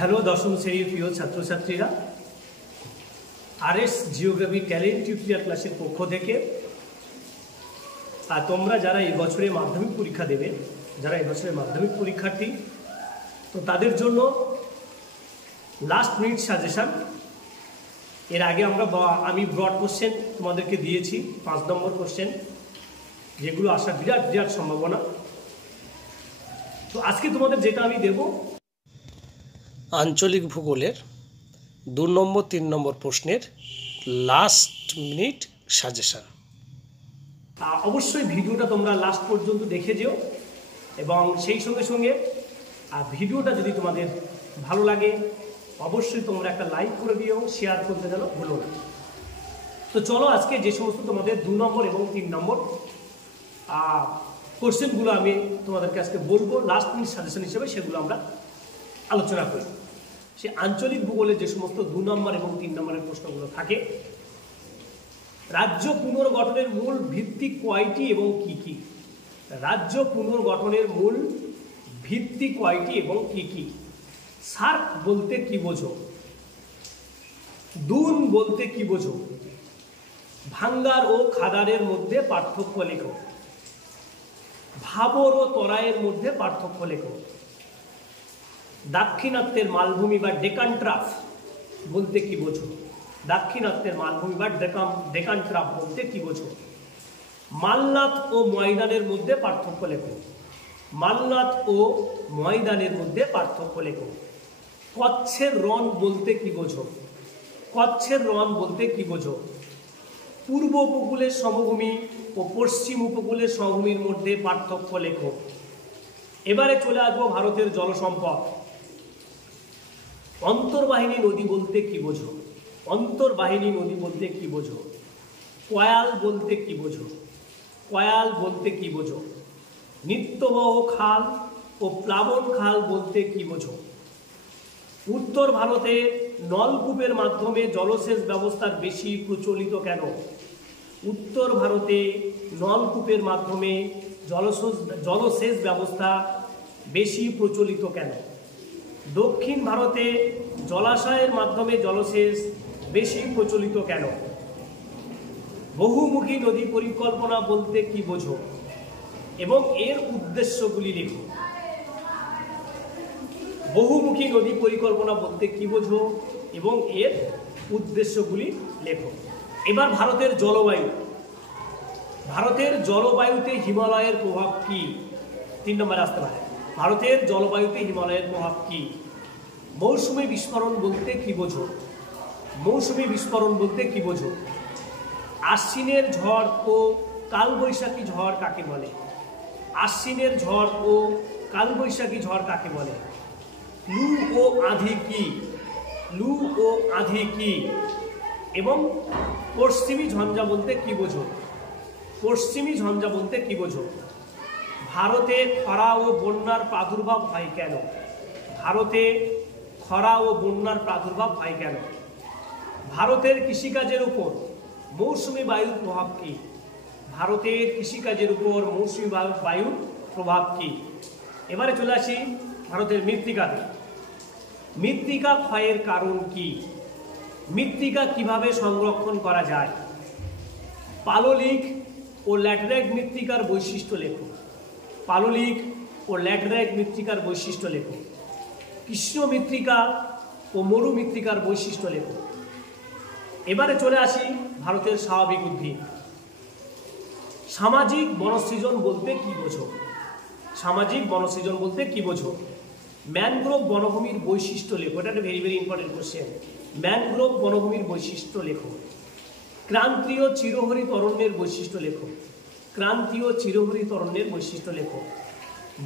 Hello দশম শ্রেণীর প্রিয় ছাত্রছাত্রীরা, আরএস জিওগ্রাফি ট্যালেন্ট টিউটোরিয়াল ক্লাসের পক্ষ থেকে তোমরা যারা এই বছরে মাধ্যমিক পরীক্ষা দেবে, যারা এই বছরের মাধ্যমিক পরীক্ষার্থী, তো তাদের জন্য লাস্ট মিনিট সাজেশান। এর আগে আমি ব্রড কোশ্চেন তোমাদেরকে দিয়েছি, 5 নম্বর কোশ্চেন, যেগুলো আসার বিরাট বিরাট সম্ভাবনা। তো আজকে তোমাদের যেটা আমি দেব, আঞ্চলিক ভূগোলের 2 নম্বর 3 নম্বর প্রশ্নের লাস্ট মিনিট সাজেশান। অবশ্যই ভিডিওটা তোমরা লাস্ট পর্যন্ত দেখে যেও এবং সেই সঙ্গে সঙ্গে ভিডিওটা যদি তোমাদের ভালো লাগে অবশ্যই তোমরা একটা লাইক করে দিও, শেয়ার করতে যেন ভুলো না। তো চলো আজকে যে সমস্ত তোমাদের 2 নম্বর এবং 3 নম্বর কোশ্চেনগুলো আমি তোমাদেরকে আজকে বলবো লাস্ট মিনিট সাজেশন হিসেবে, সেগুলো আমরা আলোচনা করি। সে আঞ্চলিক ভূগোলের যে সমস্ত 2 নম্বর এবং 3 নম্বরের প্রশ্নগুলো থাকে, রাজ্য পুনর্গঠনের মূল ভিত্তি কয়টি এবং কি কি? রাজ্য পুনর্গঠনের মূল ভিত্তি কয়টি এবং কি কি? সার্ক বলতে কি বোঝো? দুন বলতে কি বোঝো? ভাঙ্গার ও খাদারের মধ্যে পার্থক্য লেখো। ভাবর ও তরাইয়ের মধ্যে পার্থক্য লেখো। দাক্ষিণাত্যের মালভূমি বা ডেকান ট্রাপ বলতে কি বোঝো? দাক্ষিণাত্যের মালভূমি বা ডেকান ট্রাপ বলতে কি বোঝো? মালনাথ ও ময়দানের মধ্যে পার্থক্য লেখো। মালনাথ ও ময়দানের মধ্যে পার্থক্য লেখো। কচ্ছের রণ বলতে কি বোঝো? কচ্ছের রণ বলতে কি বোঝো? পূর্ব উপকূলের সমভূমি ও পশ্চিম উপকূলের সমভূমির মধ্যে পার্থক্য লেখো। এবারে চলে আসবো ভারতের জলসম্পদ। অন্তর্বাহিনী নদী বলতে কি বোঝো? অন্তর্বাহিনী নদী বলতে কি বোঝো? কয়াল বলতে কি বোঝো? কয়াল বলতে কি বোঝো? নিত্যবহ খাল ও প্লাবন খাল বলতে কি বোঝো? উত্তর ভারতে নলকূপের মাধ্যমে জলসেচ ব্যবস্থার বেশি প্রচলিত কেন? উত্তর ভারতে নলকূপের মাধ্যমে জলসেচ ব্যবস্থা বেশি প্রচলিত কেন? দক্ষিণ ভারতে জলাশয়ের মাধ্যমে জলসেচ বেশি প্রচলিত কেন? বহুমুখী নদী পরিকল্পনা বলতে কি বোঝো এবং এর উদ্দেশ্যগুলি লেখো। বহুমুখী নদী পরিকল্পনা বলতে কি বোঝো এবং এর উদ্দেশ্যগুলি লেখো। এবার ভারতের জলবায়ু। ভারতের জলবায়ুতে হিমালয়ের প্রভাব কি? 3 নম্বরে আসতে পারে। ভারতের জলবায়ুতে হিমালয়ের প্রভাব কি? মৌসুমী বিস্ফোরণ বলতে কি বোঝো? মৌসুমী বিস্ফোরণ বলতে কি বোঝো? আশ্বিনের ঝড় ও কালবৈশাখী ঝড় কাকে বলে? আশ্বিনের ঝড় ও কালবৈশাখী ঝড় কাকে বলে? লু ও আঁধি কি? লু ও আঁধি কি? এবং পশ্চিমী ঝঞ্ঝা বলতে কি বোঝো? পশ্চিমী ঝঞ্ঝা বলতে কি বোঝো? ভারতে খরা ও বন্যার প্রাদুর্ভাব হয় কেন? ভারতে খরা ও বন্যার প্রাদুর্ভাব হয় কেন? ভারতের কৃষিকাজের উপর মৌসুমী বায়ুর প্রভাব কি? ভারতের কৃষিকাজের উপর মৌসুমী বায়ুর প্রভাব কি? এবারে চলে আসি ভারতের মৃত্তিকাতে। মৃত্তিকা ক্ষয়ের কারণ কি? মৃত্তিকা কিভাবে সংরক্ষণ করা যায়? পাললিক ও ল্যাটেরাইট মৃত্তিকার বৈশিষ্ট্য লেখো। পাললিক ও ল্যাটেরাইট মৃত্তিকার বৈশিষ্ট্য লেখো। কৃষ্ণ মৃত্তিকা ও মরু মৃত্তিকার বৈশিষ্ট্য লেখো। এবারে চলে আসি ভারতের স্বাভাবিক উদ্ভিদ। সামাজিক বনসৃজন বলতে কি বোঝো? সামাজিক বনসৃজন বলতে কি বোঝো? ম্যানগ্রোভ বনভূমির বৈশিষ্ট্য লেখো। এটা একটা very very important question. Mangrove বনভূমির বৈশিষ্ট্য লেখো। ক্রান্তীয় চিরহরিত অরণ্যের বৈশিষ্ট্য লেখো। ক্রান্তীয় চিরহরিত অরণ্যের বৈশিষ্ট্য লেখো।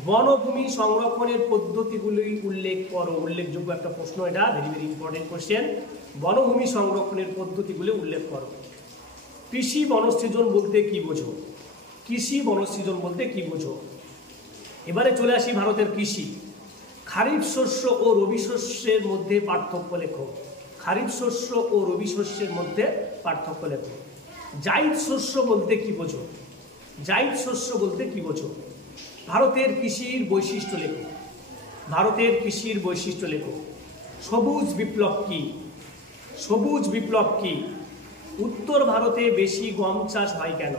বনভূমি সংরক্ষণের পদ্ধতিগুলি উল্লেখ করো। উল্লেখযোগ্য একটা প্রশ্ন, এটা ভেরি ভেরি ইম্পর্টেন্ট কোশ্চেন। বনভূমি সংরক্ষণের পদ্ধতিগুলি উল্লেখ করো। কৃষি বনসৃজন বলতে কি বোঝো? কৃষি বনসৃজন বলতে কি বোঝো? এবারে চলে আসি ভারতের কৃষি। খারিফ শস্য ও রবি শস্যের মধ্যে পার্থক্য লেখো। খারিফ শস্য ও রবি শস্যের মধ্যে পার্থক্য লেখো। জাইদ শস্য বলতে কি বোঝো? জাইদ শস্য বলতে কি বোঝো? ভারতের কৃষির বৈশিষ্ট্য লেখো। ভারতের কৃষির বৈশিষ্ট্য লেখো। সবুজ বিপ্লব কি? সবুজ বিপ্লব কি? উত্তর ভারতে বেশি গম চাষ হয় কেন?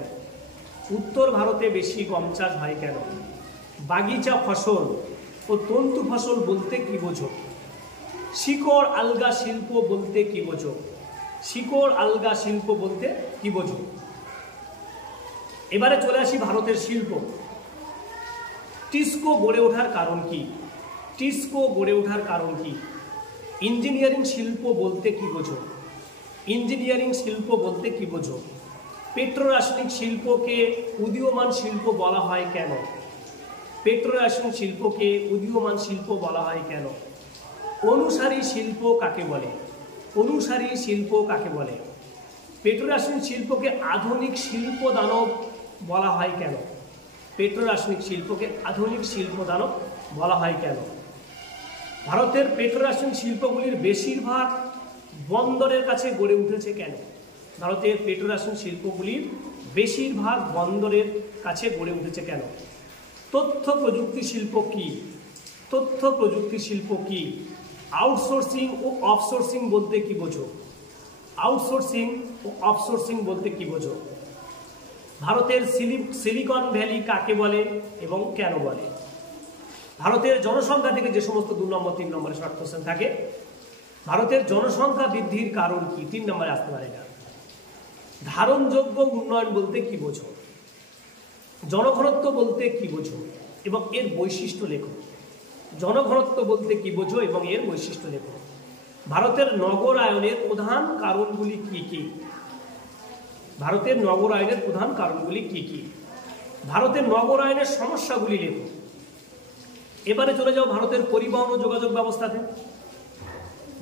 উত্তর ভারতে বেশি গম চাষ হয় কেন? বাগিচা ফসল ও তন্তু ফসল বলতে কি বোঝো? শিকড় আলগা শিল্প বলতে কি বোঝো? শিকড় আলগা শিল্প বলতে কি বোঝো? এবারে চলে আসি ভারতের শিল্প। টিস্কো গড়ে ওঠার কারণ কি? টিস্কো গড়ে ওঠার কারণ কি? ইঞ্জিনিয়ারিং শিল্প বলতে কি বোঝো? ইঞ্জিনিয়ারিং শিল্প বলতে কি বোঝো? পেট্রোরাসায়নিক শিল্পকে উদীয়মান শিল্প বলা হয় কেন? পেট্রোরাসায়নিক শিল্পকে উদীয়মান শিল্প বলা হয় কেন? অনুসারী শিল্প কাকে বলে? অনুসারী শিল্প কাকে বলে? পেট্রোরাসায়নিক শিল্পকে আধুনিক শিল্প দানব বলা হয় কেন? পেট্রোরাসায়নিক শিল্পকে আধুনিক শিল্প দানব বলা হয় কেন? ভারতের পেট্রোরাসায়নিক শিল্পগুলির বেশিরভাগ বন্দরের কাছে গড়ে উঠেছে কেন? ভারতের পেট্রোরাসায়নিক শিল্পগুলির বেশিরভাগ বন্দরের কাছে গড়ে উঠেছে কেন? তথ্য প্রযুক্তি শিল্প কি? তথ্য প্রযুক্তি শিল্প কি? আউটসোর্সিং ও অফসোর্সিং বলতে কি বোঝো? আউটসোর্সিং ও অফসোর্সিং বলতে কি বোঝো? ভারতের সিলিকন ভ্যালি কাকে বলে এবং কেন বলে? ভারতের জনসংখ্যা থেকে যে সমস্ত 2 নম্বর 3 নম্বরে শর্ট কোশ্চেন থাকে, ভারতের জনসংখ্যা বৃদ্ধির কারণ কি? 3 নম্বরে আসতে পারে না। ধারণযোগ্য উন্নয়ন বলতে কি বোঝো? জনঘনত্ব বলতে কি বোঝো এবং এর বৈশিষ্ট্য লেখো। জনঘনত্ব বলতে কি বোঝো এবং এর বৈশিষ্ট্য লেখো। ভারতের নগরায়নের প্রধান কারণগুলি কি কি? ভারতের নগরায়নের প্রধান কারণগুলি কি কি? ভারতের নগরায়নের সমস্যাগুলি লেখো। এবারে চলে যাও ভারতের পরিবহন ও যোগাযোগ ব্যবস্থাতে।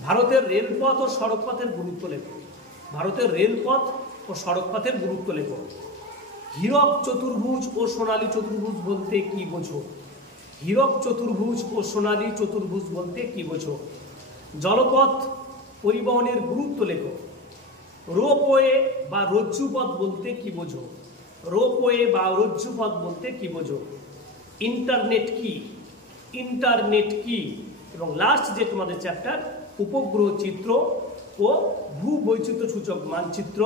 ভারতের রেলপথ ও সড়কপথের গুরুত্ব লেখো। ভারতের রেলপথ ও সড়কপথের গুরুত্ব লেখো। হীরক চতুর্ভুজ ও সোনালী চতুর্ভুজ বলতে কি বোঝো? হীরক চতুর্ভুজ ও সোনালী চতুর্ভুজ বলতে কি বোঝো? জলপথ পরিবহনের গুরুত্ব লেখো। রোপওয়ে বা রজ্জুপথ বলতে কি বোঝো? রোপওয়ে বা রজ্জুপথ বলতে কি বোঝো? ইন্টারনেট কি? ইন্টারনেট কি? এবং লাস্ট যে তোমাদের চ্যাপ্টার উপগ্রহ চিত্র ও ভূবৈচিত্র্য সূচক মানচিত্র,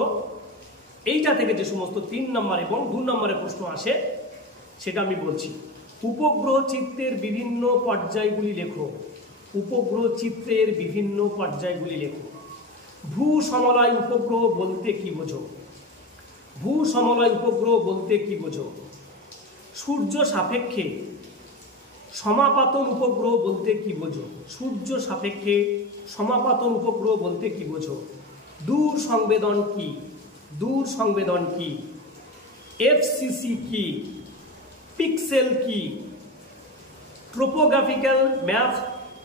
এইটা থেকে যে সমস্ত 3 নম্বর এবং 2 নম্বরের প্রশ্ন আসে সেটা আমি বলছি। উপগ্রহ চিত্রের বিভিন্ন পর্যায়গুলি লেখো। উপগ্রহ চিত্রের বিভিন্ন পর্যায়গুলি লেখো। ভূ সমলয় উপগ্রহ বলতে কি বোঝো? ভূ সমলয় উপগ্রহ বলতে কি বোঝো? সূর্য সাপেক্ষে সমাপাতন উপগ্রহ বলতে কি বোঝো? সূর্য সাপেক্ষে সমাপাতন উপগ্রহ বলতে কি বোঝো? দূর সংবেদন কি? দূর সংবেদন কি? এফসিসি কি? পিক্সেল কি? ট্রোপোগ্রাফিক্যাল ম্যাপ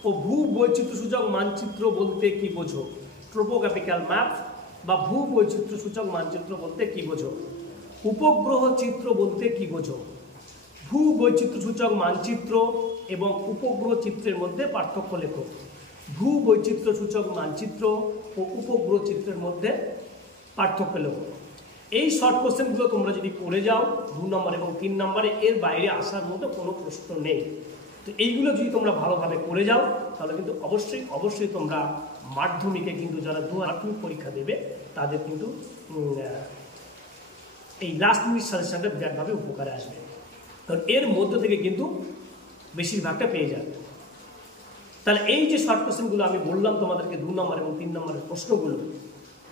ও ভূবৈচিত্র্য সূচক মানচিত্র বলতে কি বোঝো? ট্রোপোগ্রাফিক্যাল ম্যাপ বা ভূবৈচিত্র্য সূচক মানচিত্র বলতে কি বোঝো? উপগ্রহ চিত্র বলতে কি বোঝো? ভূবৈচিত্র্য সূচক মানচিত্র এবং উপগ্রহ চিত্রের মধ্যে পার্থক্য লেখো। ভূবৈচিত্র্য সূচক মানচিত্র ও উপগ্রহ চিত্রের মধ্যে পার্থক্য লেখো। এই শর্ট কোশ্চেনগুলো তোমরা যদি করে যাও 2 নম্বর এবং 3 নম্বরে, এর বাইরে আসার মতো কোনো প্রশ্ন নেই। তো এইগুলো যদি তোমরা ভালোভাবে করে যাও তাহলে কিন্তু অবশ্যই তোমরা মাধ্যমিকে কিন্তু যারা মাধ্যমিক পরীক্ষা দেবে তাদের কিন্তু এই লাস্ট মিনিট সাজেশনটা বিরাটভাবে উপকারে আসবে। কারণ এর মধ্য থেকে কিন্তু বেশিরভাগটা পেয়ে যাবে। তাহলে এই যে শর্ট কোশ্চেনগুলো আমি বললাম তোমাদেরকে 2 নম্বর এবং 3 নম্বরের প্রশ্নগুলো,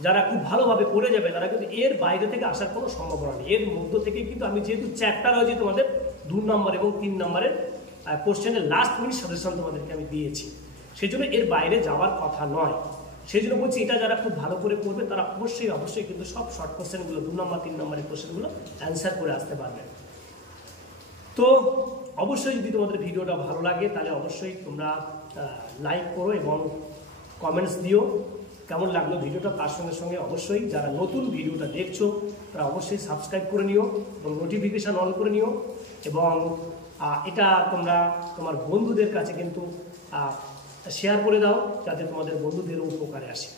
যারা খুব ভালোভাবে করে যাবে তারা কিন্তু এর বাইরে থেকে আসার কোনো সম্ভাবনা নেই। এর মধ্য থেকে কিন্তু আমি যেহেতু চ্যাপ্টার হয়েছে তোমাদের 2 নম্বর এবং 3 নম্বরের কোশ্চেনের লাস্ট মিনিট সাজেশন তোমাদেরকে আমি দিয়েছি, সেই জন্য এর বাইরে যাওয়ার কথা নয়। সেই জন্য বলছি এটা যারা খুব ভালো করে করবে তারা অবশ্যই কিন্তু সব শর্ট কোশ্চেনগুলো 2 নম্বর 3 নম্বরের কোশ্চেনগুলো অ্যান্সার করে আসতে পারবে। তো অবশ্যই যদি তোমাদের ভিডিওটা ভালো লাগে তাহলে অবশ্যই তোমরা লাইক করো এবং কমেন্টস দিও কেমন লাগলো ভিডিওটা। তার সঙ্গে সঙ্গে অবশ্যই যারা নতুন ভিডিওটা দেখছো তারা অবশ্যই সাবস্ক্রাইব করে নিও এবং নোটিফিকেশান অন করে নিও এবং এটা তোমরা তোমার বন্ধুদের কাছে কিন্তু শেয়ার করে দাও যাতে তোমাদের বন্ধুদেরও উপকারে আসে।